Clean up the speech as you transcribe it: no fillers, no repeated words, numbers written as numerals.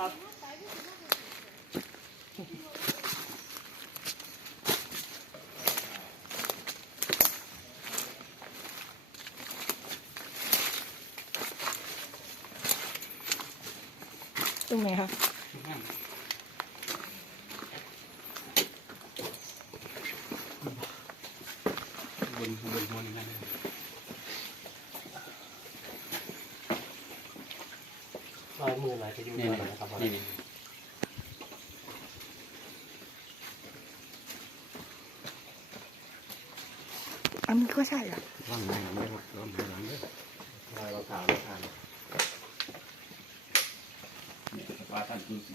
ครับตรงไหนคะบนหัวนี่นั่นลอยมือลอยไปอยู่ด้วยนะครับนี่ อันนี้ก็ใช่เหรอ ว่างไงไม่ร้อนไม่ร้อนเลยลอยเราขาวเราขาวเนี่ยว่าท่านดูสิ